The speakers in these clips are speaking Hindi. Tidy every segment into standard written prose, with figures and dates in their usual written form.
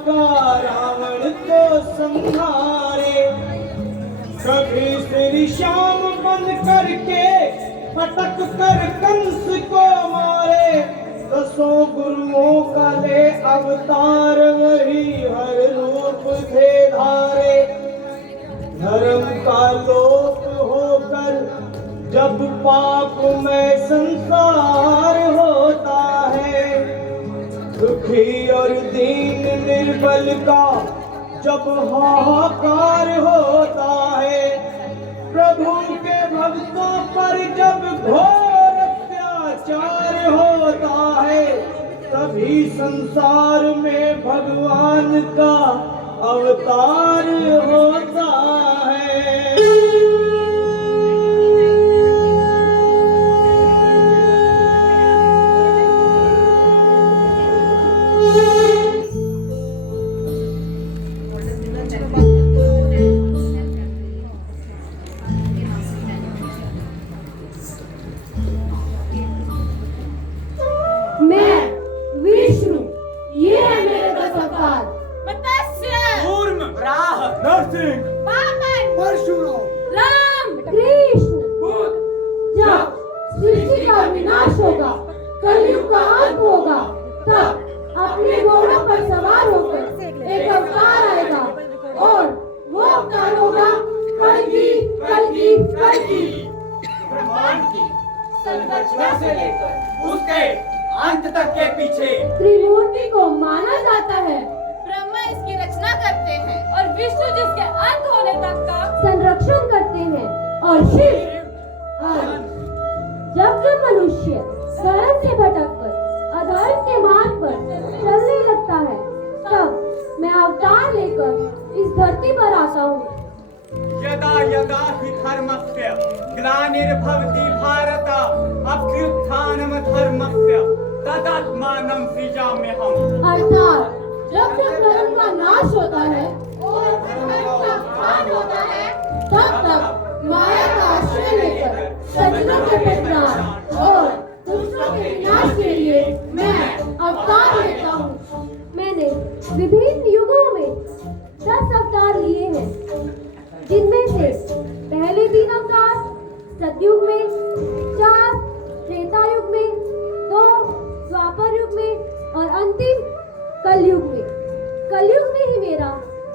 का रावण को संहारे। कभी श्री श्याम बन करके फटक कर कंस को मारे। दसों गुरुओं का ले अवतार वही हर रूप थे धारे। धर्म का लोप होकर जब पाप में संसार होता है। दुखी और दीन निर्बल का जब हाहाकार होता है। प्रभु के भक्तों पर जब घोर अत्याचार होता है। तभी संसार में भगवान का अवतार होता है। विनाश होगा, कलयुग का अंत होगा, तब अपने घोड़ों पर सवार होकर एक अवतार आएगा और वो अवतार होगा कल्कि कल्कि कल्कि। ब्रह्मांड की संरचना से लेकर उसके अंत तक के पीछे त्रिमूर्ति को माना जाता है। ब्रह्मा इसकी रचना करते हैं और विष्णु जिसके अंत होने तक का संरक्षण करते हैं और शिव जब जब मनुष्य धर्म से भटककर अधर्म के मार्ग पर चलने लगता है, तब मैं अवतार लेकर इस धरती पर आता हूँ। यदा यदा हि धर्मस्य ग्लानिर्भवति भारत अभ्युत्थानं धर्मस्य तदात्मानं सृजाम्यहम्। अर्थात जब जब धर्म का नाश होता है और धर्म का उत्थान होता है, तब तब माया का आश्रय लेकर सज्जनों के प्रचार और दुष्टों के विनाश के लिए मैं अवतार लेता हूँ। मैंने विभिन्न युगों में 10 अवतार लिए हैं, जिनमें से पहले 3 अवतार सतयुग में, 4 त्रेता युग में, 2 द्वापर युग में और अंतिम कलयुग में। कलयुग में ही मेरा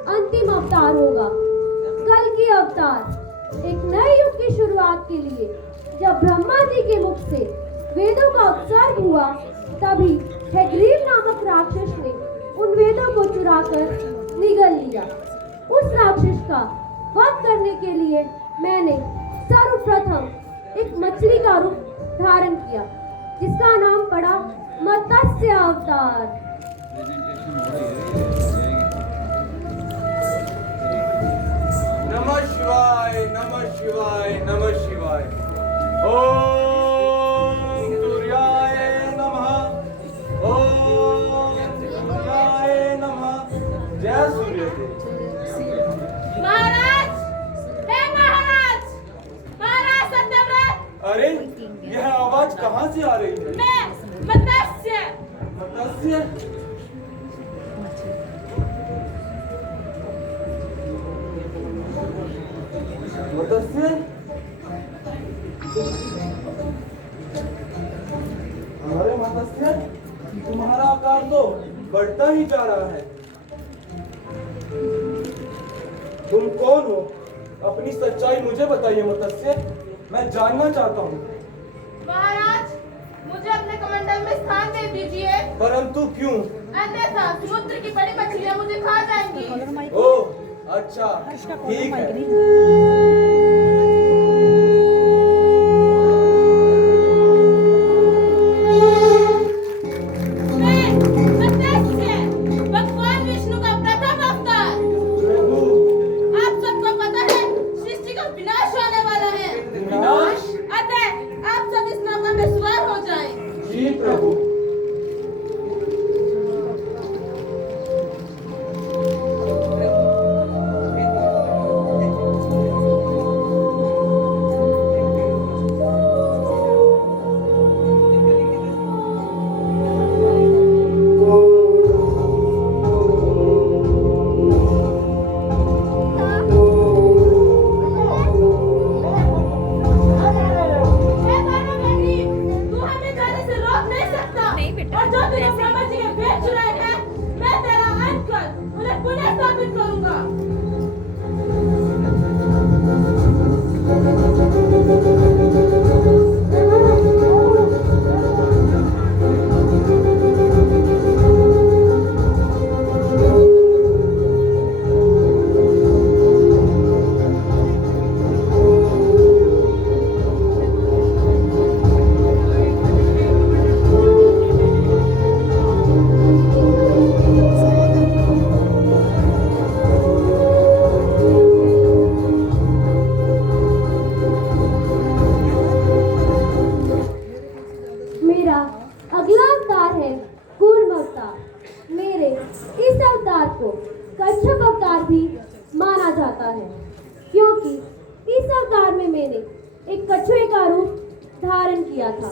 अंतिम अवतार होगा। कल की अवतार एक नए युग की शुरुआत के लिए जब ब्रह्मा जी के मुख से वेदों का उत्सर्ग हुआ, तभी हैग्रीव नामक राक्षस ने उन वेदों को चुराकर निगल लिया। उस राक्षस का वध करने के लिए मैंने सर्वप्रथम एक मछली का रूप धारण किया, जिसका नाम पड़ा मत्स्य अवतार। नमः शिवाय, नमः शिवाय, नमः शिवाय। ओम सूर्याय नमः, ओम सूर्याय नमः। जय सूर्यदेव। महाराज, हे महाराज, महाराज सत्यव्रत। अरे यह आवाज कहाँ से आ रही है? मैं मत्स्य। मत्स्य? मत्स्य? अरे मत्स्य, तुम्हारा आकार तो बढ़ता ही जा रहा है। तुम कौन हो? अपनी सच्चाई मुझे बताइए मत्स्य, मैं जानना चाहता हूँ। महाराज, मुझे अपने कमंडल में स्थान दे दीजिए। परंतु क्यों? अन्यथा समुद्र की बड़ी मछलियाँ मुझे खा जाएंगी। ओह अच्छा, ठीक है। भगवान विष्णु का प्रथम अवतार। आप सबको पता है सृष्टि का विनाश होने वाला है। विनाश? अतः आप सब इस नौका में सवार हो जाएं। जी प्रभु। इस अवतार को कच्छप अवतार भी माना जाता है, क्योंकि इस अवतार में मैंने एक कछुए का रूप धारण किया था।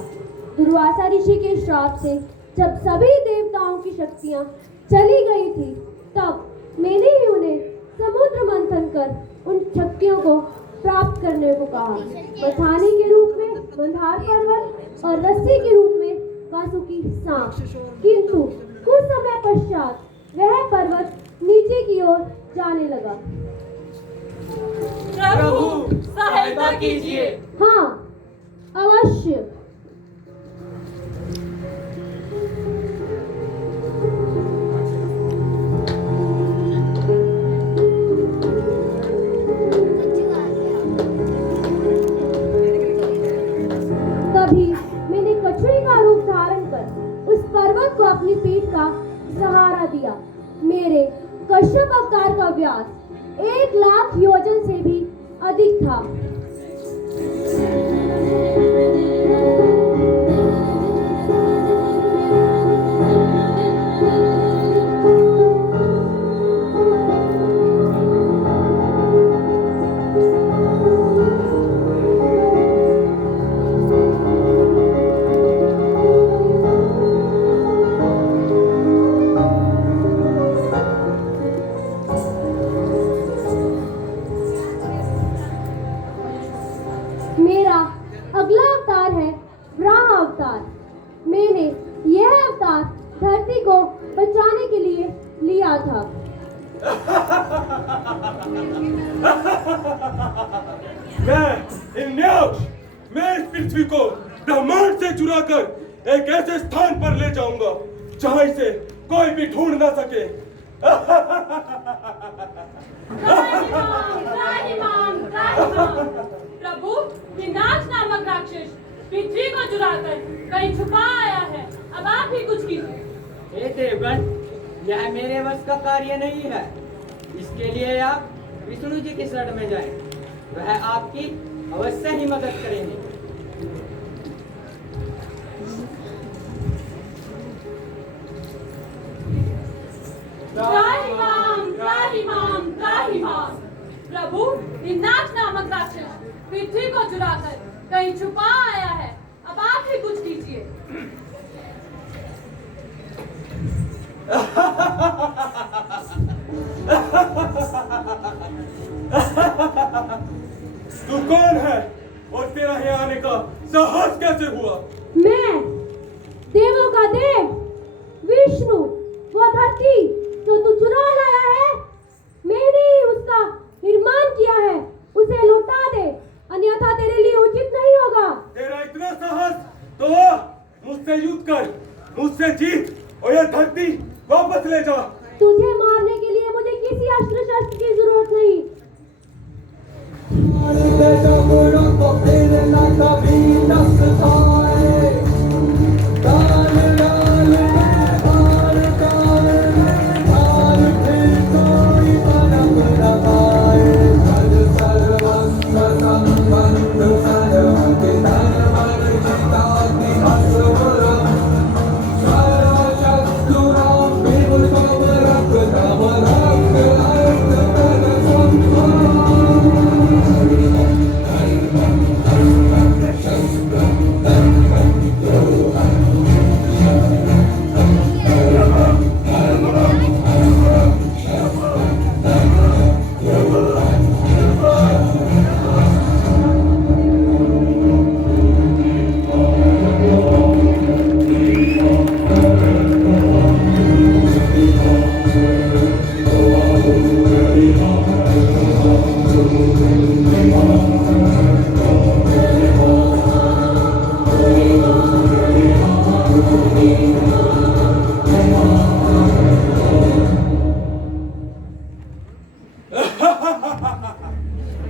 दुर्वासा ऋषि के श्राप से जब सभी देवताओं की शक्तियां चली गई थी, तब मैंने ही उन्हें समुद्र मंथन कर उन शक्तियों को प्राप्त करने को कहा। बथानी के रूप में मंदार पर्वत और रस्सी के रूप में वासुकी सांप। किंतु कुछ समय पश्चात वह पर्वत नीचे की ओर जाने लगा। प्रभु सहायता कीजिए। हाँ, अवश्य। तभी मैंने कछुए का रूप धारण कर उस पर्वत को अपनी पीठ का सहारा दिया। मेरे कश्यप अवतार का व्यास 1,00,000 योजन से भी अधिक था। मेरा अगला अवतार है वराह अवतार। मैंने यह अवतार धरती को बचाने के लिए लिया था। मैं इस पृथ्वी को ब्रह्मांड से चुराकर एक ऐसे स्थान पर ले जाऊंगा जहां इसे कोई भी ढूंढ ना सके। त्राहिमाम, प्रभु विनाश नामक राक्षस पृथ्वी को चुराकर कहीं छुपा आया है। अब आप ही कुछ कीजिए। हे देवगण, यह मेरे वश का कार्य नहीं है। इसके लिए आप विष्णु जी की शरण में जाएं। वह आपकी अवश्य ही मदद करेंगे। त्राहिमाम, त्राहिमाम, त्राहिमाम, प्रभु विनाश नामक राक्षस पृथ्वी को चुराकर कहीं छुपा आया है। अब आप ही कुछ कीजिए। तू कौन है और तेरा यहाँ आने का साहस कैसे हुआ? मैं देवों का देव विष्णु, वो धरती जो तू चुरा लाया है, मैंने ही उसका निर्माण किया है। उसे लौटा दे, अन्यथा तेरे लिए उचित नहीं होगा। तेरा इतना साहस तो मुझसे युद्ध कर, मुझसे जीत और यह धरती वापस ले जा। तुझे मारने के लिए मुझे किसी अस्त्र शस्त्र की जरूरत नहीं।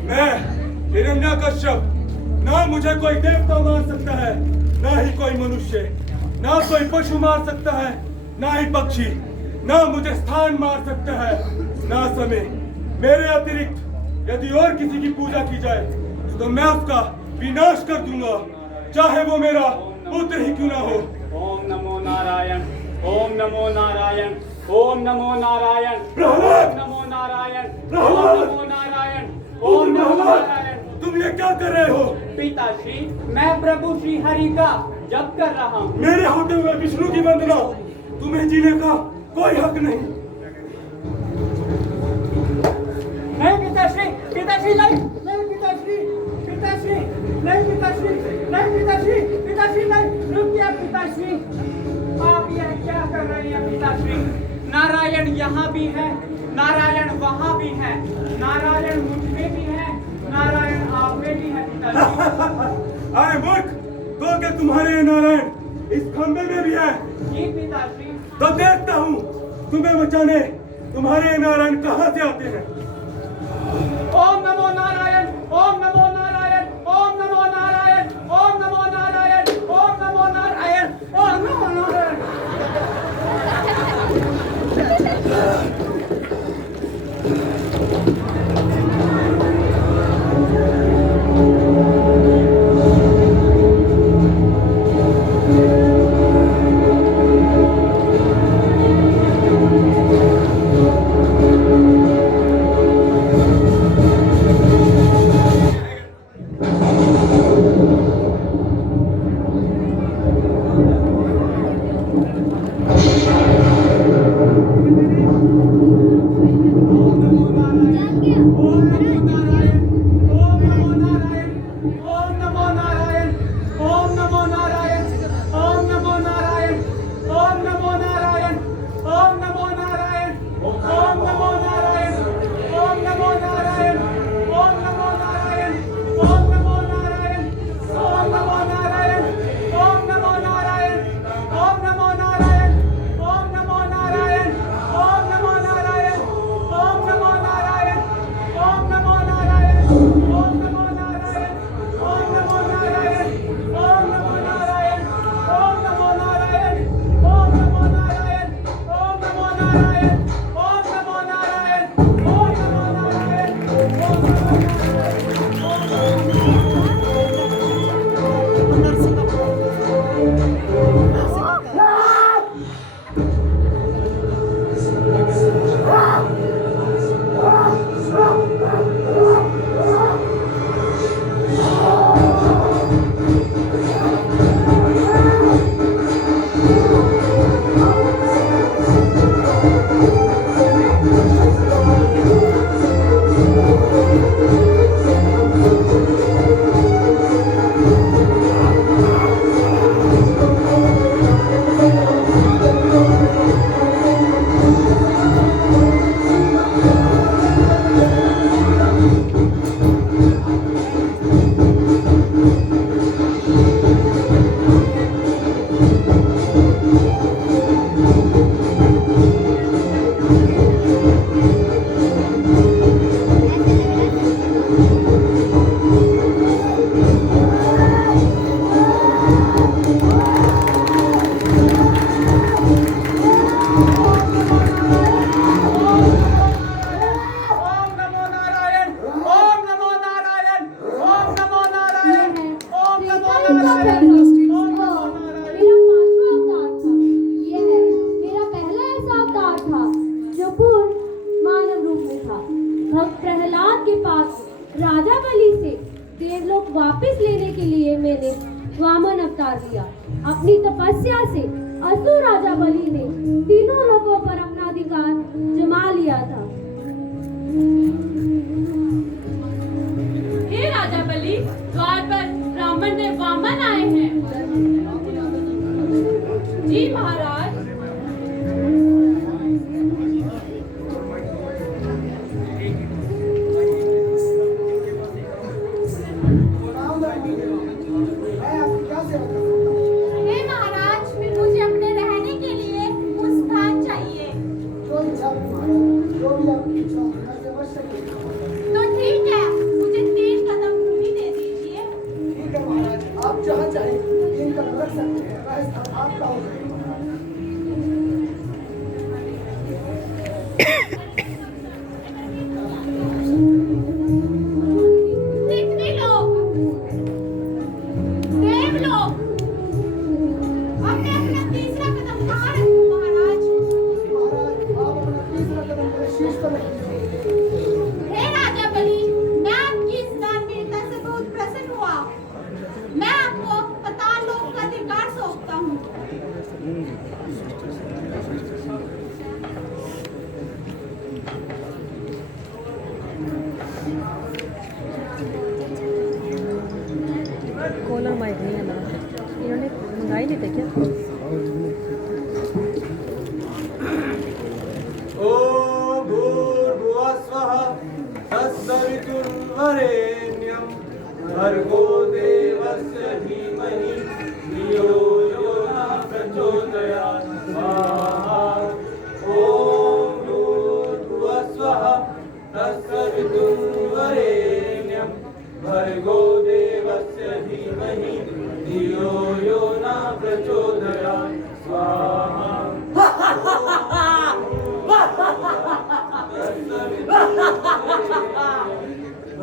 मैं हिरण्यकश्यप, ना मुझे कोई देवता मार सकता है, ना ही कोई मनुष्य, ना कोई पशु मार सकता है, ना ही पक्षी, ना मुझे स्थान मार सकता है, ना समय। मेरे अतिरिक्त यदि और किसी की पूजा की जाए तो मैं उसका विनाश कर दूंगा, चाहे वो मेरा पुत्र ही क्यों ना हो। ओम नमो नारायण, ओम नमो नारायण, ओम नमो नारायण। प्रहलाद! ओम नमो नारायण। प्रहलाद! ओम नमो नारायण। ओम नमो नारायण। तुम ये क्या कर रहे हो? पिताश्री, मैं प्रभु श्री हरि का जप कर रहा हूँ। मेरे होते हुए विष्णु की वंदना, तुम्हें जीने का कोई हक नहीं। नहीं पिताश्री, पिताश्री नहीं, नहीं पिताश्री, पिताश्री, नहीं पिताश्री, नहीं पिताश्री, पिताश्री नहीं, रुकिए पिताश्री। आप यह क्या कर रहे हैं पिताश्री? नारायण यहाँ भी है, नारायण वहाँ भी है, नारायण मुझ में भी है, नारायण आप में भी है पिताश्री। अरे मूर्ख, तो क्या तुम्हारे नारायण इस खंबे में भी है? जी पिताश्री। तो देखता हूँ तुम्हें बचाने तुम्हारे नारायण कहाँ से आते हैं। ओम नमो नारायण। ओम नमो नारायण। ओम नमो नारायण। ओम नमो नारायण। ओम नमो नारायण। ओम नमो नारायण। भक्त प्रहलाद के पास राजा बलि से देवलोक वापस लेने के लिए मैंने वामन अवतार लिया। अपनी तपस्या से असुर राजा बलि ने तीनों लोगों पर अपना अधिकार जमा लिया था। हे राजा बलि, द्वार पर ब्राह्मण देव वामन आए हैं। जी महाराज। हे महाराज, मुझे अपने रहने के लिए कुछ स्थान चाहिए। तो ठीक है, मुझे 3 कदम भूमि दे दीजिए। ठीक है महाराज, आप जहाँ चाहें 3 कदम रख सकते हैं। वह स्थान आपका हो जाएगा। कितने लोग? देवलोक। अब मैं अपना तीसरा कदम कहाँ रखूं महाराज? महाराज समय। हे राजा बलि, मैं आपकी इस दानवीरता से बहुत प्रसन्न हुआ। मैं आपको पाताल लोक का अधिकार सौंपता हूँ। कोलर माइक नहीं है ना, इन्होंने मंगाई नहीं थे क्या? ओम भूर्भुवः स्वः तत्सवितुर्वरेण्यं भर्गो देवस्य धीमहि धियो यो नः प्रचोदयात् स्वाहा। ओम भूर्भुवः स्वः तत्सवितुर्वरेण्यं भर्गो देवस्य धीमहि धियो यो नः प्रचोदयात् स्वाहा।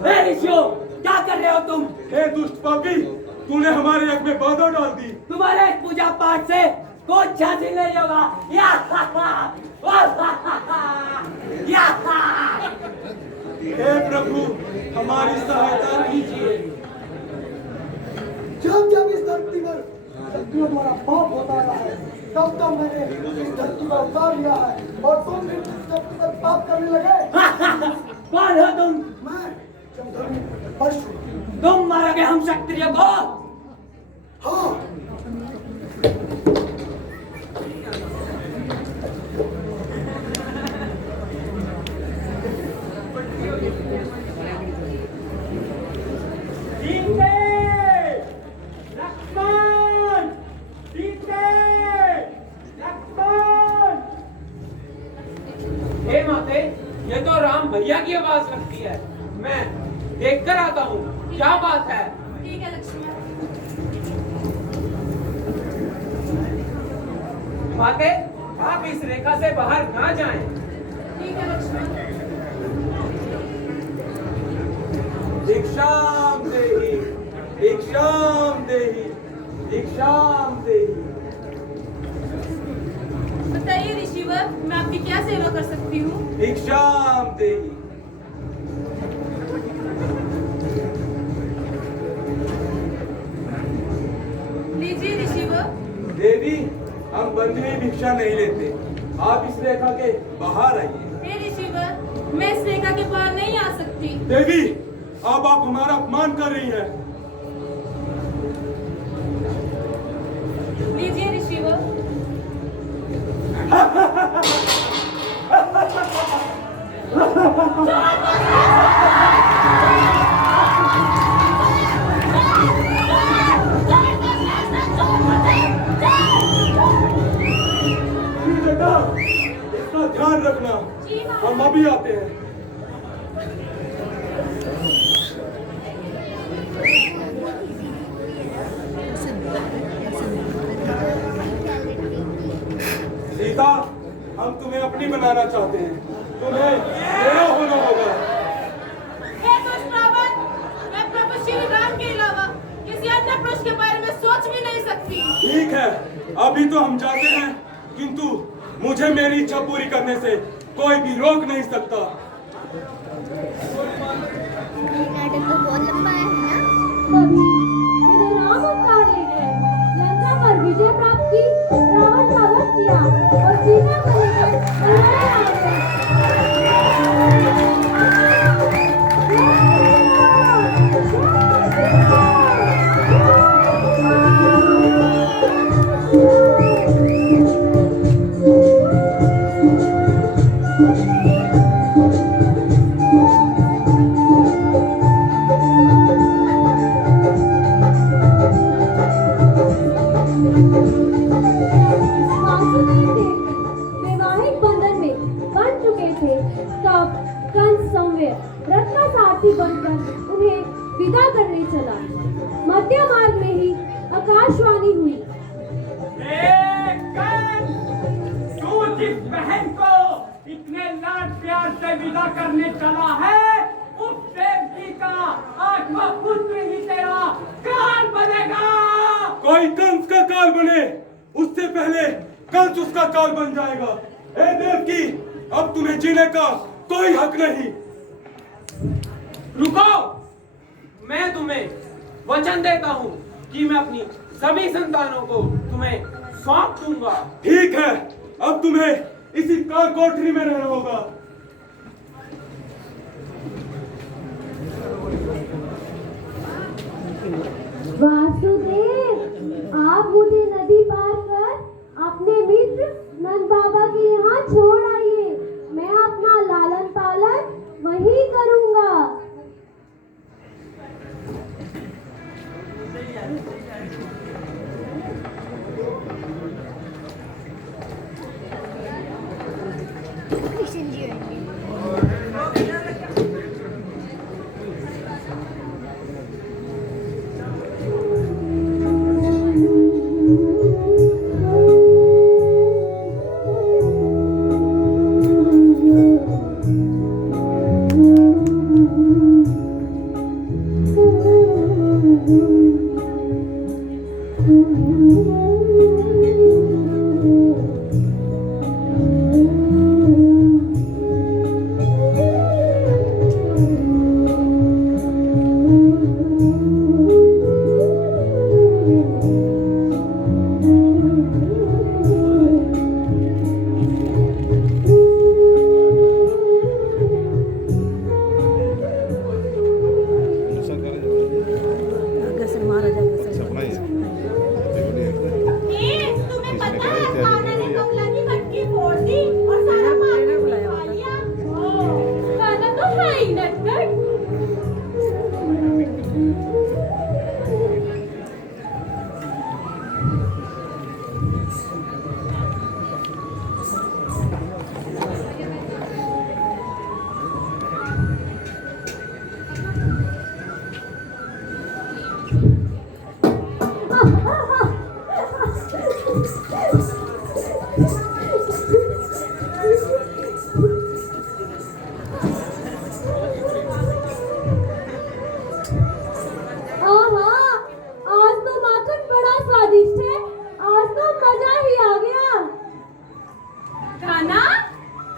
हे ऋषियों, क्या कर रहे हो तुम? हे दुष्ट पापी, तूने हमारे यज्ञ में बाधा डाल दी। तुम्हारे इस पूजा पाठ से कुछ हासिल नहीं होगा। हे प्रभु, हमारी सहायता कीजिए। जब जब इस धरती पर शक्तियों द्वारा पाप होता रहा है, तब तब मैंने इस धरती पर अवतार लिया है, और तुम भी इस धरती पर पाप करने लगे। कौन हो तुम? मैं जमधर्मी परशु। तुम मारोगे हम क्षत्रिय को? हाँ, सीते! लक्ष्मण! सीते! लक्ष्मण! हे माते, ये तो राम भैया की आवाज लगती है। मैं देख कर आता हूँ, क्या बात है? ठीक है लक्ष्मण। माते, आप इस रेखा से बाहर ना जाएं। ठीक है लक्ष्मण। दीक्षाम देहि, दीक्षाम देहि, दीक्षाम देहि। बताइए ऋषिवर, मैं आपकी क्या सेवा कर सकती हूँ? दीक्षाम देहि। लीजिए ऋषिवर। देवी, हम बंधुए भिक्षा नहीं लेते। आप इस रेखा के बाहर आइए। हे ऋषिवर, मैं इस रेखा के पार नहीं आ सकती। देवी, अब आप हमारा अपमान कर रही हैं। लीजिए ऋषिवर। बेटा, इसका ध्यान रखना। जी हाँ। हम अभी आते हैं। सीता, हम तुम्हें अपनी बनाना चाहते हैं। तुम्हें मेरा होना होगा। हे दुष्ट रावण, मैं प्रभु श्री राम के अलावा किसी अन्य पुरुष के बारे में सोच भी नहीं सकती। ठीक है, अभी तो हम जाते हैं, किंतु मुझे मेरी इच्छा पूरी करने से कोई भी रोक नहीं सकता। नाटक तो बहुत लंबा है ना? कभी मेरे राम अवतार ले गए, लंका पर विजय प्राप्त की, रावण का वध किया और सीता को लेकर लड़ाई आ वैवाहिक बंधन में बन चुके थे, तब कंस संवेद रत्ना सारथी बनकर उन्हें विदा करने चला। मध्य मार्ग में ही आकाशवाणी हुई। तू जिस बहन को इतने लाड प्यार से विदा करने चला है, उस देवकी का आठवां पुत्र ही तेरा काल बनेगा। कोई कंस का काल बने, उससे पहले कंस उसका काल बन जाएगा। हे देवकी, अब तुम्हें जीने का कोई हक नहीं। रुको, मैं तुम्हें वचन देता हूँ कि मैं अपनी सभी संतानों को तुम्हें सौंप दूंगा। ठीक है, अब तुम्हें इसी कार कोठरी में रहना होगा। वासुदेव, आप मुझे नदी पार कर अपने मित्र नंद बाबा के यहाँ छोड़ आइए। मैं अपना लालन पालन वहीं करूँगा। तुम्हें पता है कान्हा ने कमला की मटकी फोड़ दी और सारा मार्केट उठा लिया। कान्हा तो है ही नटखट। आज तो माखन बड़ा स्वादिष्ट है। आज तो मजा ही आ गया। खाना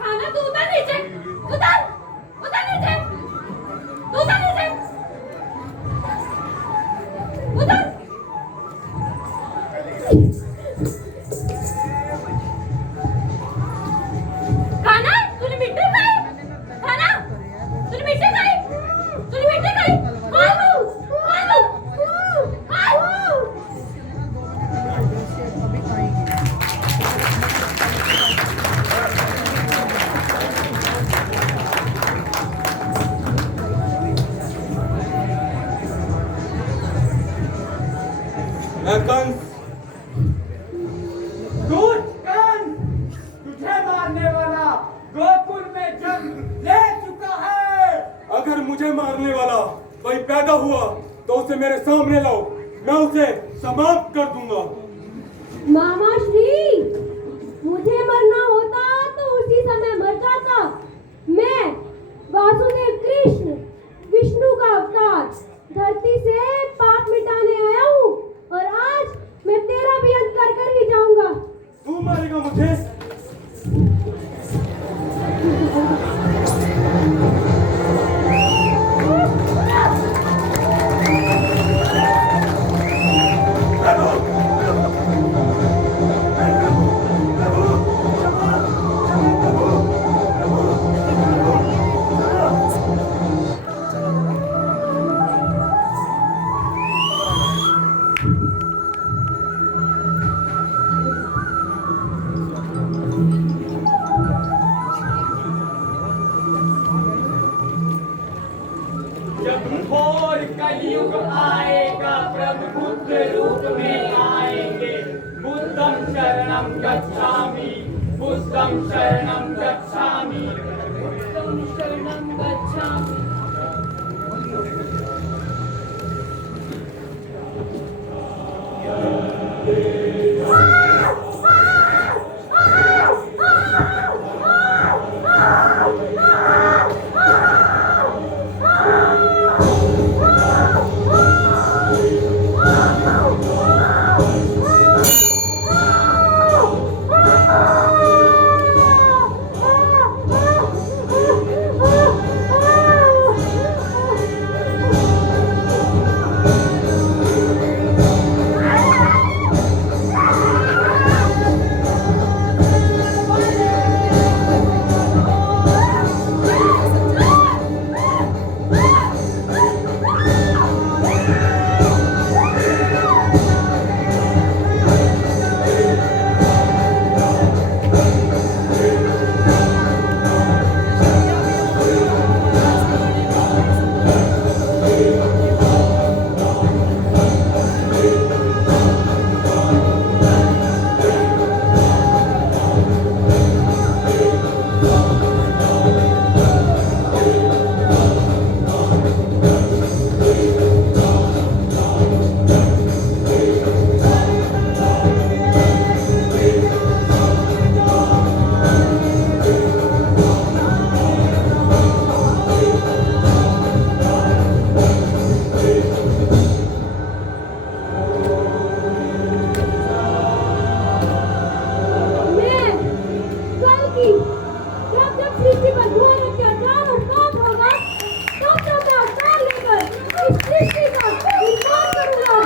खाना तू उतर नीचे, उतर उतर नीचे, तू उतर नीचे, उतर। खाना तूने मिट्टी खाई, खाना तूने मिट्टी खाई, तूने मिट्टी खाई। खालू खालू खालू। कंस, दूध कंस, तुझे मारने वाला गोकुल में जन्म ले चुका है। अगर मुझे मारने वाला कोई पैदा हुआ तो उसे मेरे सामने लाओ, मैं उसे समाप्त कर दूंगा। मामा श्री, मुझे मरना होता तो उसी समय मर जाता। मैं वासुदेव कृष्ण, विष्णु का अवतार, धरती से पाप मिटाने आया हूँ और आज मैं तेरा भी अंत कर कर ही जाऊंगा। तू मारेगा मुझे? जब घोर कलयुग आएगा प्रभु बुद्ध रूप में आएंगे। बुद्धं शरणं गच्छामि, बुद्धं शरणं गच्छामि, बुद्धं शरणं गच्छामि। मजदूरों के अचार उत्पाद होगा तब तो मैं अवतार लेकर इस सृष्टि का उद्धार करूंगा।